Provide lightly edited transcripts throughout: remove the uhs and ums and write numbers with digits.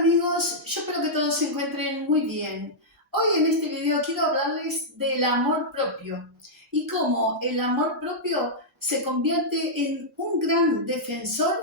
Hola amigos, yo espero que todos se encuentren muy bien. Hoy en este video quiero hablarles del amor propio y cómo el amor propio se convierte en un gran defensor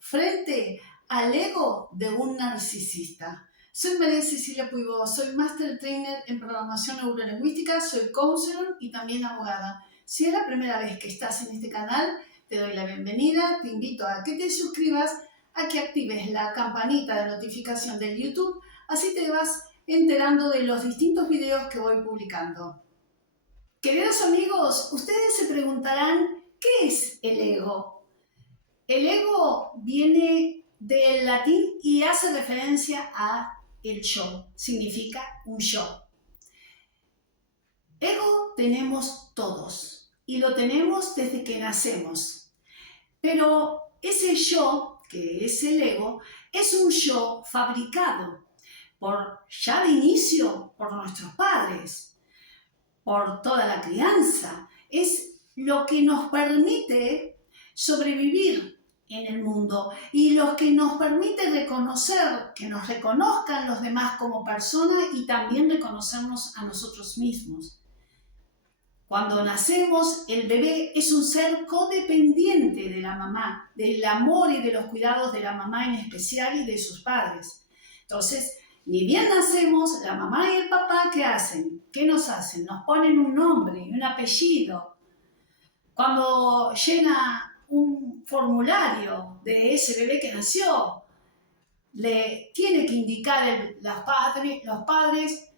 frente al ego de un narcisista. Soy María Cecilia Puigó, soy Master Trainer en Programación Neurolingüística, soy counselor y también abogada. Si es la primera vez que estás en este canal, te doy la bienvenida, te invito a que te suscribas, a que actives la campanita de notificación del YouTube, así te vas enterando de los distintos videos que voy publicando. Queridos amigos, ustedes se preguntarán, ¿qué es el ego? El ego viene del latín y hace referencia a el yo, significa un yo. Ego tenemos todos y lo tenemos desde que nacemos, pero ese yo, que es el ego, es un yo fabricado ya de inicio por nuestros padres, por toda la crianza. Es lo que nos permite sobrevivir en el mundo y lo que nos permite reconocer, que nos reconozcan los demás como personas y también reconocernos a nosotros mismos. Cuando nacemos, el bebé es un ser codependiente de la mamá, del amor y de los cuidados de la mamá en especial y de sus padres. Entonces, ni bien nacemos, la mamá y el papá, ¿qué hacen? ¿Qué nos hacen? Nos ponen un nombre y un apellido. Cuando llena un formulario de ese bebé que nació, le tiene que indicar los padres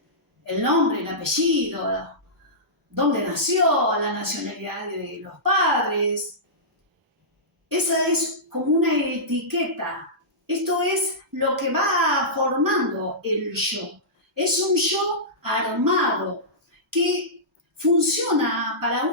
el nombre, el apellido, dónde nació, la nacionalidad de los padres. Esa es como una etiqueta. Esto es lo que va formando el yo. Es un yo armado que funciona para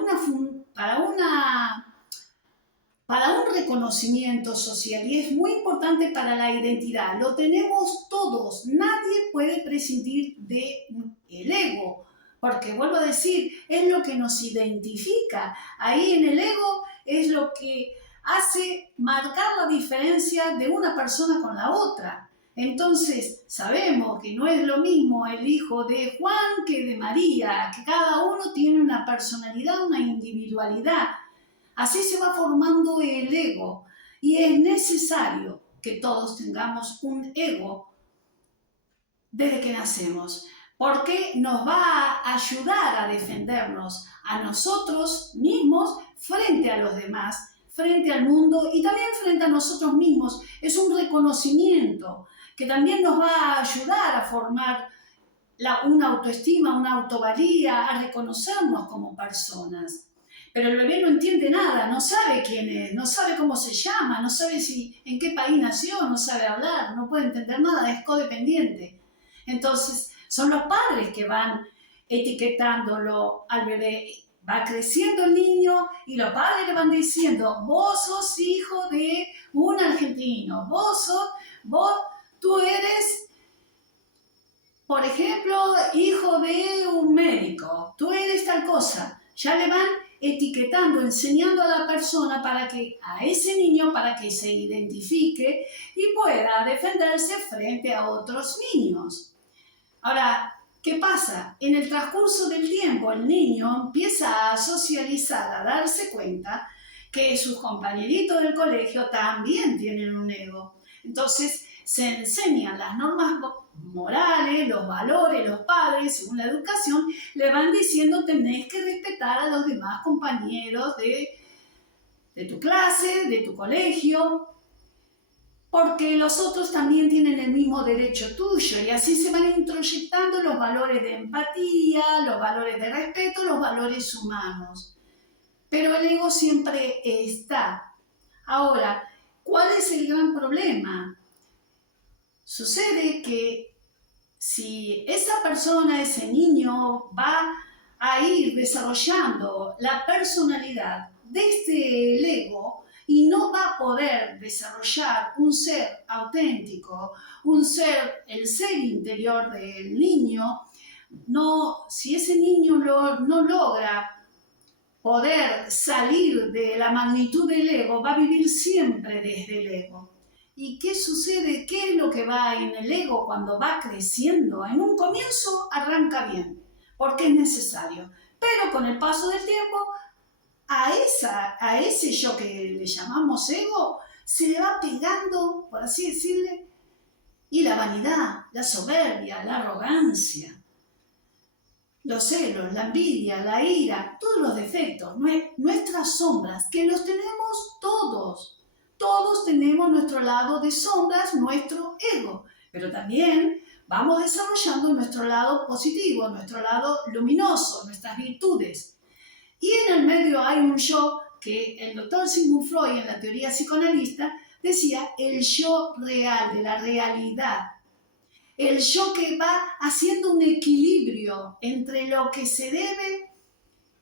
un reconocimiento social y es muy importante para la identidad. Lo tenemos todos. Nadie puede prescindir del ego. Porque, vuelvo a decir, es lo que nos identifica. Ahí en el ego es lo que hace marcar la diferencia de una persona con la otra. Entonces, sabemos que no es lo mismo el hijo de Juan que de María, que cada uno tiene una personalidad, una individualidad. Así se va formando el ego y es necesario que todos tengamos un ego desde que nacemos, porque nos va a ayudar a defendernos a nosotros mismos frente a los demás, frente al mundo y también frente a nosotros mismos. Es un reconocimiento que también nos va a ayudar a formar una autoestima, una autovalía, a reconocernos como personas. Pero el bebé no entiende nada, no sabe quién es, no sabe cómo se llama, no sabe en qué país nació, no sabe hablar, no puede entender nada, es codependiente. Entonces, son los padres que van etiquetándolo al bebé. Va creciendo el niño y los padres le van diciendo, vos sos hijo de un argentino, tú eres, por ejemplo, hijo de un médico, tú eres tal cosa. Ya le van etiquetando, enseñando a la persona a ese niño para que se identifique y pueda defenderse frente a otros niños. Ahora, ¿qué pasa? En el transcurso del tiempo el niño empieza a socializar, a darse cuenta que sus compañeritos del colegio también tienen un ego. Entonces se enseñan las normas morales, los valores, los padres, según la educación, le van diciendo tenés que respetar a los demás compañeros de tu clase, de tu colegio, porque los otros también tienen el mismo derecho tuyo y así se van introyectando los valores de empatía, los valores de respeto, los valores humanos. Pero el ego siempre está. Ahora, ¿cuál es el gran problema? Sucede que si esa persona, ese niño, va a ir desarrollando la personalidad desde el ego y no va a poder desarrollar un ser auténtico, el ser interior del niño, si ese niño no logra poder salir de la magnitud del ego, va a vivir siempre desde el ego. ¿Y qué sucede? ¿Qué es lo que va en el ego cuando va creciendo? En un comienzo arranca bien, porque es necesario. Pero con el paso del tiempo, a ese yo que le llamamos ego, se le va pegando, por así decirle, y la vanidad, la soberbia, la arrogancia, los celos, la envidia, la ira, todos los defectos, nuestras sombras, que los tenemos todos. Todos tenemos nuestro lado de sombras, nuestro ego, pero también vamos desarrollando nuestro lado positivo, nuestro lado luminoso, nuestras virtudes. Y en el medio hay un yo que el doctor Sigmund Freud en la teoría psicoanalista decía el yo real, de la realidad. El yo que va haciendo un equilibrio entre lo que se debe,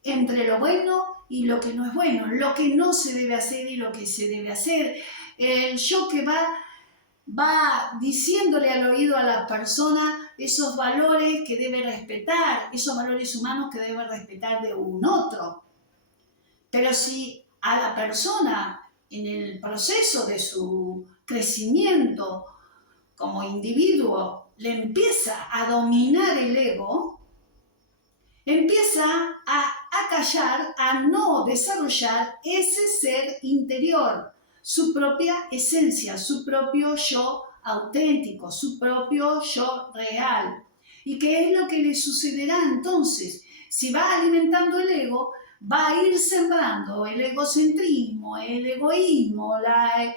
entre lo bueno y lo que no es bueno, lo que no se debe hacer y lo que se debe hacer. El yo que va diciéndole al oído a la persona esos valores que debe respetar, esos valores humanos que debe respetar de un otro. Pero si a la persona en el proceso de su crecimiento como individuo le empieza a dominar el ego, empieza a callar, a no desarrollar ese ser interior, su propia esencia, su propio yo auténtico, su propio yo real. ¿Y qué es lo que le sucederá entonces? Si va alimentando el ego, va a ir sembrando el egocentrismo, el egoísmo, la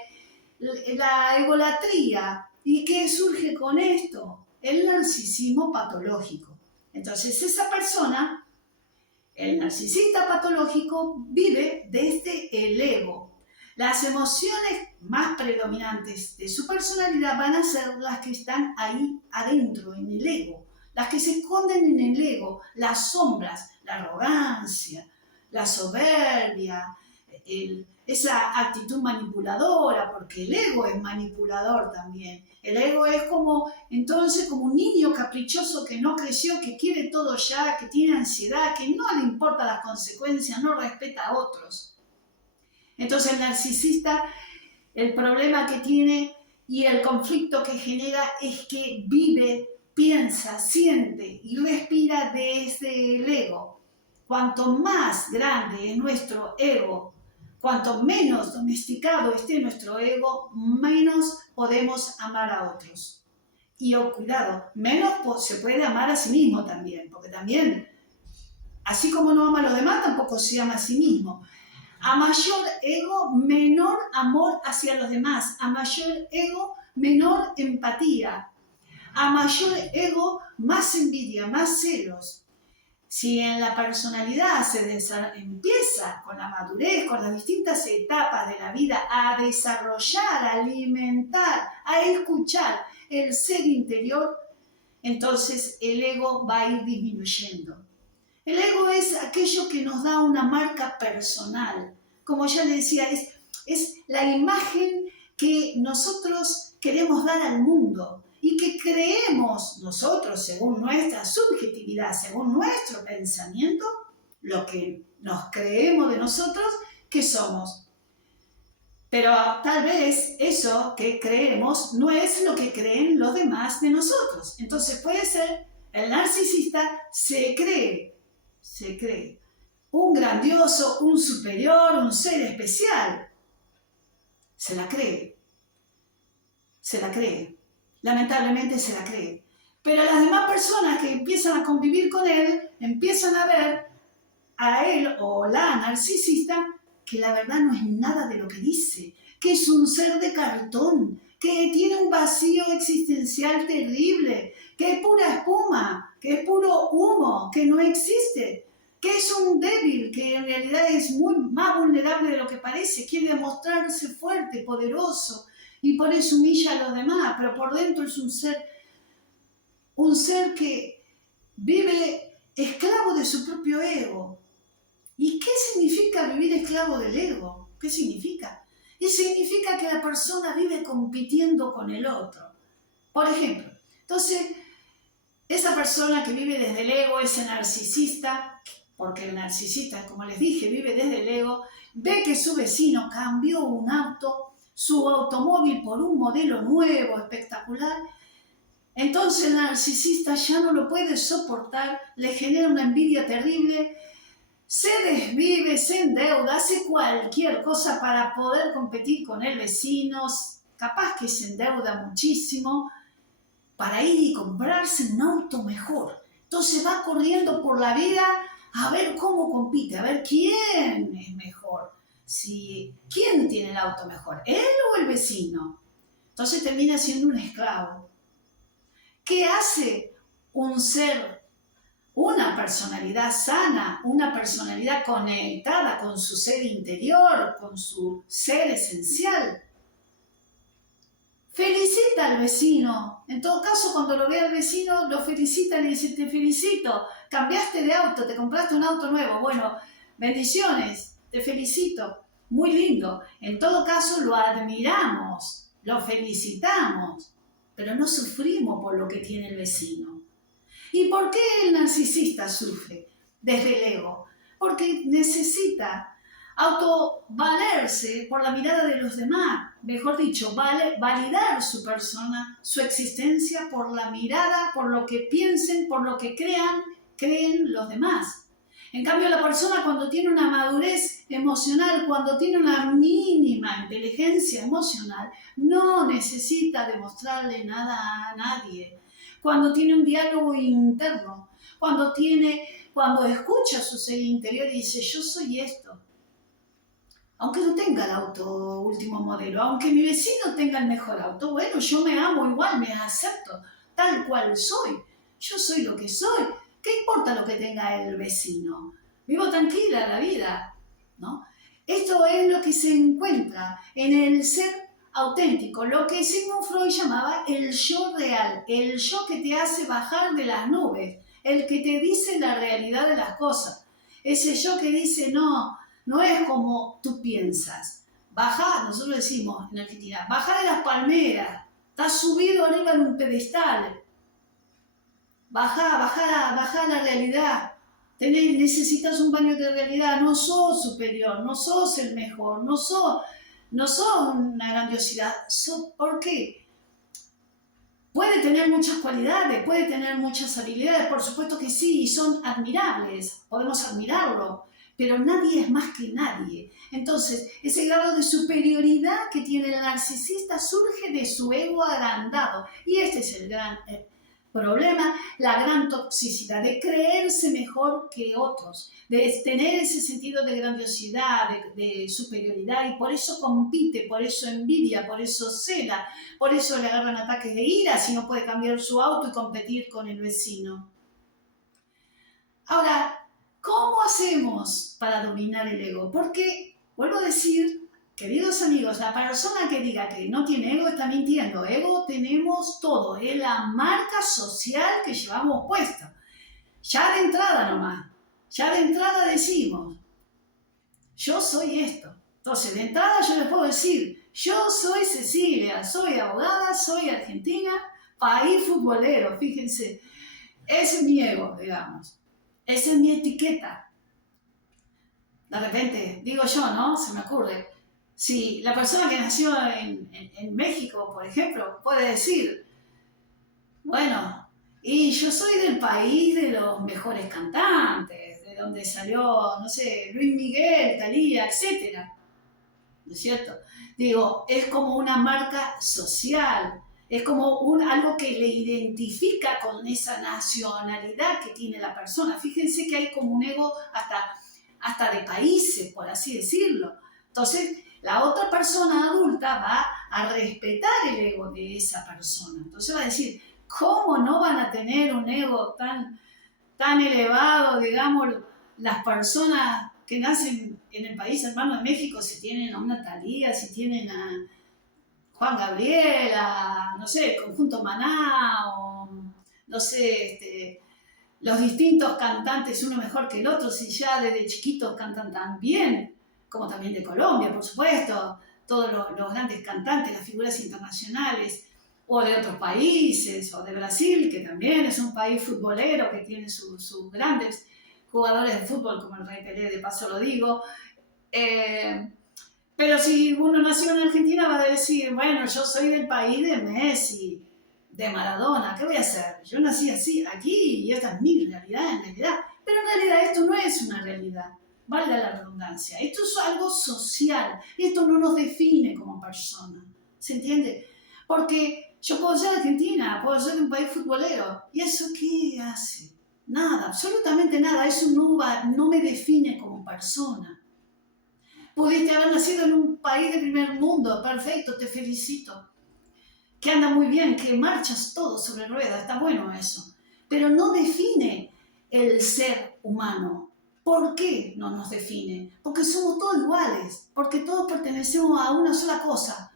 egolatría. ¿Y qué surge con esto? El narcisismo patológico. Entonces esa persona, el narcisista patológico, vive desde el ego. Las emociones más predominantes de su personalidad van a ser las que están ahí adentro, en el ego, las que se esconden en el ego, las sombras, la arrogancia, la soberbia, esa actitud manipuladora, porque el ego es manipulador también. El ego es entonces como un niño caprichoso que no creció, que quiere todo ya, que tiene ansiedad, que no le importa las consecuencias, no respeta a otros. Entonces el narcisista, el problema que tiene y el conflicto que genera es que vive, piensa, siente y respira desde el ego. Cuanto más grande es nuestro ego, cuanto menos domesticado esté nuestro ego, menos podemos amar a otros. Y cuidado, menos se puede amar a sí mismo también, porque también, así como no ama a los demás, tampoco se ama a sí mismo. A mayor ego, menor amor hacia los demás. A mayor ego, menor empatía. A mayor ego, más envidia, más celos. Si en la personalidad empieza con la madurez, con las distintas etapas de la vida, a desarrollar, a alimentar, a escuchar el ser interior, entonces el ego va a ir disminuyendo. El ego es aquello que nos da una marca personal. Como ya le decía, es la imagen que nosotros queremos dar al mundo y que creemos nosotros, según nuestra subjetividad, según nuestro pensamiento, lo que nos creemos de nosotros que somos. Pero tal vez eso que creemos no es lo que creen los demás de nosotros. Entonces puede ser, el narcisista se cree un grandioso, un superior, un ser especial. Se la cree. Lamentablemente se la cree. Pero las demás personas que empiezan a convivir con él, empiezan a ver a él o la narcisista que la verdad no es nada de lo que dice, que es un ser de cartón, que tiene un vacío existencial terrible, que es pura espuma, que es puro humo, que no existe, que es un débil, que en realidad es muy más vulnerable de lo que parece, quiere mostrarse fuerte, poderoso, y por eso humilla a los demás, pero por dentro es un ser que vive esclavo de su propio ego. ¿Y qué significa vivir esclavo del ego? ¿Qué significa? Y significa que la persona vive compitiendo con el otro. Por ejemplo, entonces, esa persona que vive desde el ego, ese narcisista, porque el narcisista, como les dije, vive desde el ego, ve que su vecino cambió un auto su automóvil por un modelo nuevo, espectacular. Entonces el narcisista ya no lo puede soportar, le genera una envidia terrible, se desvive, se endeuda, hace cualquier cosa para poder competir con el vecino, capaz que se endeuda muchísimo para ir y comprarse un auto mejor. Entonces va corriendo por la vida a ver cómo compite, a ver quién es mejor. ¿Quién tiene el auto mejor? ¿Él o el vecino? Entonces termina siendo un esclavo. ¿Qué hace un ser, una personalidad sana, una personalidad conectada con su ser interior, con su ser esencial? Felicita al vecino. En todo caso, cuando lo ve al vecino, lo felicita y le dice: te felicito, cambiaste de auto, te compraste un auto nuevo. Bueno, bendiciones, te felicito. Muy lindo. En todo caso, lo admiramos, lo felicitamos, pero no sufrimos por lo que tiene el vecino. ¿Y por qué el narcisista sufre desde el ego? Porque necesita autovalerse por la mirada de los demás, mejor dicho, validar su persona, su existencia por la mirada, por lo que piensen, por lo que creen los demás. En cambio, la persona cuando tiene una madurez emocional, cuando tiene una mínima inteligencia emocional, no necesita demostrarle nada a nadie. Cuando tiene un diálogo interno, cuando escucha su ser interior y dice: yo soy esto. Aunque no tenga el auto último modelo, aunque mi vecino tenga el mejor auto, bueno, yo me amo igual, me acepto tal cual soy. Yo soy lo que soy. ¿Qué importa lo que tenga el vecino? Vivo tranquila la vida, ¿no? Esto es lo que se encuentra en el ser auténtico, lo que Sigmund Freud llamaba el yo real, el yo que te hace bajar de las nubes, el que te dice la realidad de las cosas. Ese yo que dice: no es como tú piensas. Baja, nosotros decimos en Argentina, baja de las palmeras, estás subido arriba de un pedestal. Baja la realidad. Necesitas un baño de realidad. No sos superior, no sos el mejor, no sos una grandiosidad. ¿Por qué? Puede tener muchas cualidades, puede tener muchas habilidades, por supuesto que sí, y son admirables, podemos admirarlo, pero nadie es más que nadie. Entonces, ese grado de superioridad que tiene el narcisista surge de su ego agrandado, y este es el gran problema, la gran toxicidad, de creerse mejor que otros, de tener ese sentido de grandiosidad, de superioridad, y por eso compite, por eso envidia, por eso cela, por eso le agarran ataques de ira si no puede cambiar su auto y competir con el vecino. Ahora, ¿cómo hacemos para dominar el ego? Porque, vuelvo a decir, queridos amigos, la persona que diga que no tiene ego está mintiendo. Ego tenemos todo, es la marca social que llevamos puesta. Ya de entrada nomás, ya de entrada decimos: yo soy esto. Entonces, de entrada yo les puedo decir: yo soy Cecilia, soy abogada, soy argentina, país futbolero, fíjense. Ese es mi ego, digamos. Esa es mi etiqueta. De repente, digo yo, ¿no? Se me ocurre. Si la persona que nació en México, por ejemplo, puede decir: bueno, y yo soy del país de los mejores cantantes, de donde salió, no sé, Luis Miguel, Thalía, etc. ¿No es cierto? Digo, es como una marca social, es como algo que le identifica con esa nacionalidad que tiene la persona. Fíjense que hay como un ego hasta de países, por así decirlo. Entonces, la otra persona adulta va a respetar el ego de esa persona. Entonces va a decir: ¿cómo no van a tener un ego tan elevado, digamos, las personas que nacen en el país hermano de México, si tienen a una Thalía, si tienen a Juan Gabriel, no sé, el conjunto Maná, o no sé, los distintos cantantes, uno mejor que el otro, si ya desde chiquitos cantan tan bien, como también de Colombia, por supuesto, todos los grandes cantantes, las figuras internacionales, o de otros países, o de Brasil, que también es un país futbolero, que tiene sus grandes jugadores de fútbol, como el Rey Pelé, de paso lo digo. Pero si uno nació en Argentina va a decir, bueno, yo soy del país de Messi, de Maradona, ¿qué voy a hacer? Yo nací así, aquí, y esta es mi realidad en realidad. Pero en realidad esto no es una realidad, valga la redundancia. Esto es algo social, esto no nos define como persona, ¿se entiende? Porque yo puedo ser argentina, puedo ser de un país futbolero, ¿y eso qué hace? Nada, absolutamente nada, eso no me define como persona. Pudiste haber nacido en un país de primer mundo, perfecto, te felicito. Que anda muy bien, que marchas todo sobre ruedas, está bueno eso. Pero no define el ser humano. ¿Por qué no nos define? Porque somos todos iguales, porque todos pertenecemos a una sola cosa,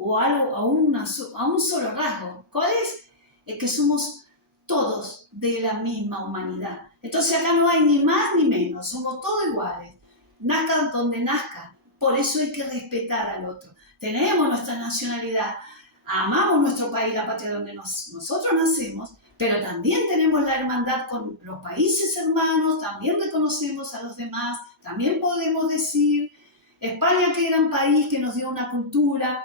o algo, a un solo rasgo. ¿Cuál es? Es que somos todos de la misma humanidad. Entonces acá no hay ni más ni menos, somos todos iguales. Nazca donde nazca. Por eso hay que respetar al otro. Tenemos nuestra nacionalidad, amamos nuestro país, la patria donde nosotros nacemos, pero también tenemos la hermandad con los países hermanos, también reconocemos a los demás, también podemos decir, España, qué gran país que nos dio una cultura,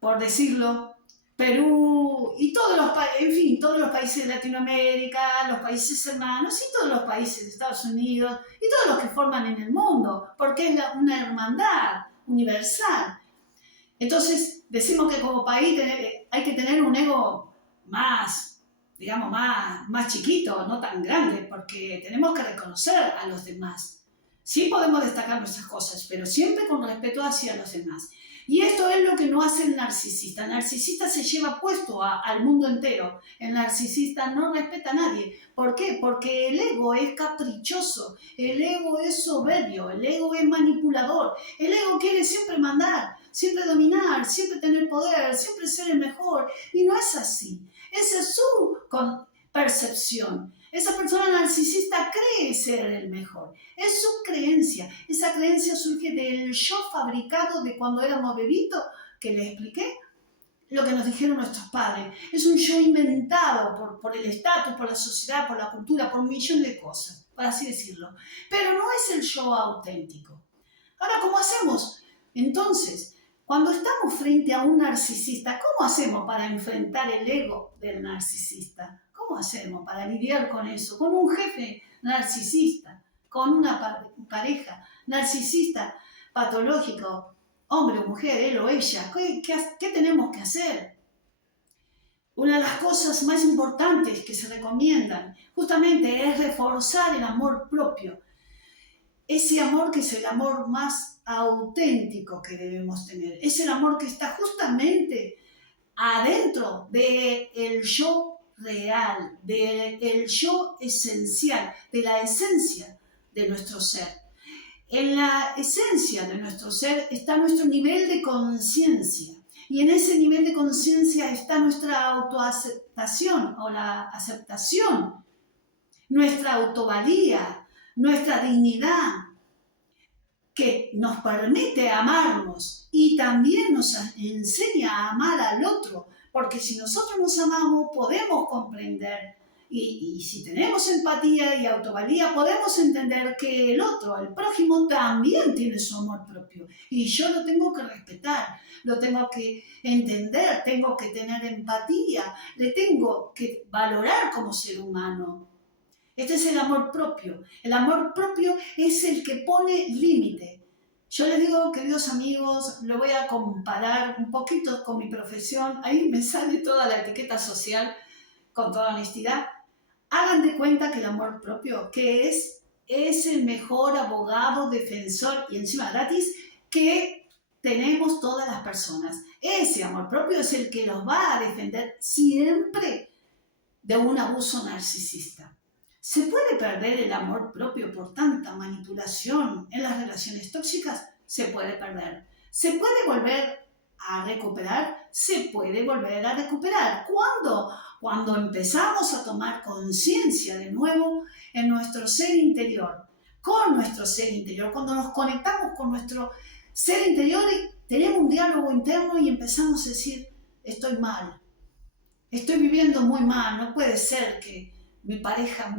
por decirlo, Perú y todos los países, en fin, todos los países de Latinoamérica, los países hermanos y todos los países de Estados Unidos y todos los que forman en el mundo, porque es una hermandad universal. Entonces, decimos que como país hay que tener un ego más, digamos, más chiquito, no tan grande, porque tenemos que reconocer a los demás. Sí podemos destacar nuestras cosas, pero siempre con respeto hacia los demás. Y esto es lo que no hace el narcisista. El narcisista se lleva puesto al mundo entero. El narcisista no respeta a nadie. ¿Por qué? Porque el ego es caprichoso, el ego es soberbio, el ego es manipulador, el ego quiere siempre mandar, siempre dominar, siempre tener poder, siempre ser el mejor. Y no es así. Esa es su percepción. Esa persona narcisista cree ser el mejor. Es su creencia. Esa creencia surge del yo fabricado de cuando éramos bebitos, que les expliqué, lo que nos dijeron nuestros padres. Es un yo inventado por el estatus, por la sociedad, por la cultura, por un millón de cosas, por así decirlo. Pero no es el yo auténtico. Ahora, ¿cómo hacemos? Entonces, cuando estamos frente a un narcisista, ¿cómo hacemos para enfrentar el ego del narcisista? ¿Cómo hacemos para lidiar con eso? Con un jefe narcisista, con una pareja narcisista patológico, hombre o mujer, él o ella. ¿Qué tenemos que hacer? Una de las cosas más importantes que se recomiendan justamente es reforzar el amor propio. Ese amor que es el amor más auténtico que debemos tener. Es el amor que está justamente adentro del yo real, del yo esencial, de la esencia de nuestro ser. En la esencia de nuestro ser está nuestro nivel de conciencia. Y en ese nivel de conciencia está nuestra autoaceptación o la aceptación, nuestra autovalía, nuestra dignidad, que nos permite amarnos y también nos enseña a amar al otro, porque si nosotros nos amamos podemos comprender y si tenemos empatía y autovalía podemos entender que el otro, el prójimo, también tiene su amor propio y yo lo tengo que respetar, lo tengo que entender, tengo que tener empatía, le tengo que valorar como ser humano. Este es el amor propio. El amor propio es el que pone límite. Yo les digo, queridos amigos, lo voy a comparar un poquito con mi profesión. Ahí me sale toda la etiqueta social, con toda honestidad. Hagan de cuenta que el amor propio, que es el mejor abogado, defensor y encima gratis que tenemos todas las personas. Ese amor propio es el que los va a defender siempre de un abuso narcisista. ¿Se puede perder el amor propio por tanta manipulación en las relaciones tóxicas? Se puede perder. ¿Se puede volver a recuperar? Se puede volver a recuperar. ¿Cuándo? Cuando empezamos a tomar conciencia de nuevo en nuestro ser interior, con nuestro ser interior, cuando nos conectamos con nuestro ser interior y tenemos un diálogo interno y empezamos a decir, estoy mal, estoy viviendo muy mal, no puede ser que mi pareja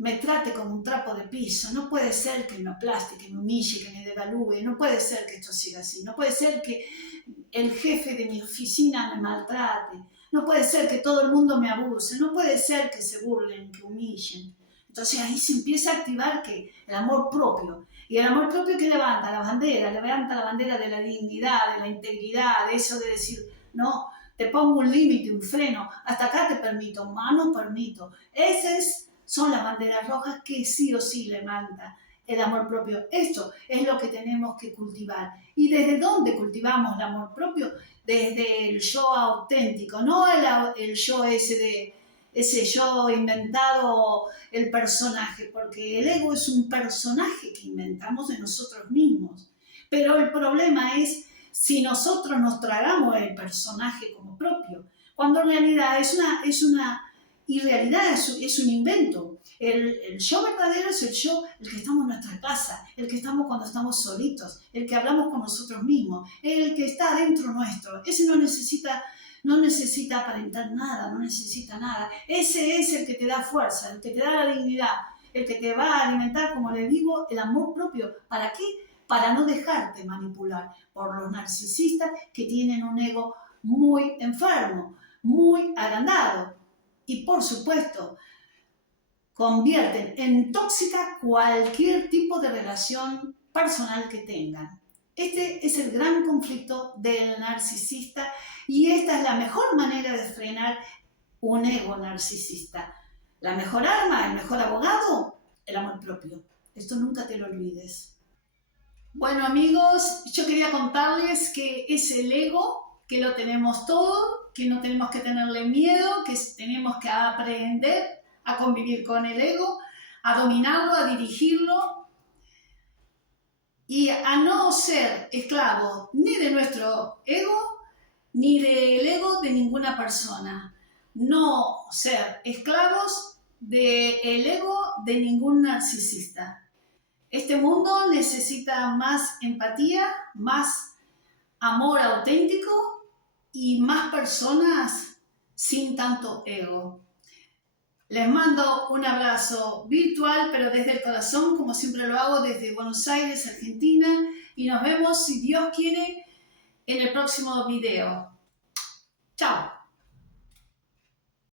me trate como un trapo de piso. No puede ser que me aplaste, que me humille, que me devalúe. No puede ser que esto siga así. No puede ser que el jefe de mi oficina me maltrate. No puede ser que todo el mundo me abuse. No puede ser que se burlen, que humillen. Entonces ahí se empieza a activar ¿qué? El amor propio. Y el amor propio que levanta la bandera de la dignidad, de la integridad, de eso de decir, no, te pongo un límite, un freno, hasta acá te permito, más no permito. Esas son las banderas rojas que sí o sí levanta el amor propio. Esto es lo que tenemos que cultivar. ¿Y desde dónde cultivamos el amor propio? Desde el yo auténtico, no el yo ese yo inventado, el personaje, porque el ego es un personaje que inventamos de nosotros mismos. Pero el problema es si nosotros nos tragamos el personaje como propio, cuando en realidad es una irrealidad, es un invento. El yo verdadero es el yo, el que estamos en nuestra casa, el que estamos cuando estamos solitos, el que hablamos con nosotros mismos, el que está dentro nuestro. Ese no necesita aparentar nada, no necesita nada. Ese es el que te da fuerza, el que te da la dignidad, el que te va a alimentar, como les digo, el amor propio. ¿Para qué? Para no dejarte manipular por los narcisistas que tienen un ego muy enfermo, muy agrandado. Y por supuesto, convierten en tóxica cualquier tipo de relación personal que tengan. Este es el gran conflicto del narcisista y esta es la mejor manera de frenar un ego narcisista. La mejor arma, el mejor abogado, el amor propio. Esto nunca te lo olvides. Bueno amigos, yo quería contarles que es el ego, que lo tenemos todo, que no tenemos que tenerle miedo, que tenemos que aprender a convivir con el ego, a dominarlo, a dirigirlo y a no ser esclavos ni de nuestro ego ni del ego de ninguna persona. No ser esclavos del ego de ningún narcisista. Este mundo necesita más empatía, más amor auténtico y más personas sin tanto ego. Les mando un abrazo virtual, pero desde el corazón, como siempre lo hago, desde Buenos Aires, Argentina, y nos vemos, si Dios quiere, en el próximo video. Chao.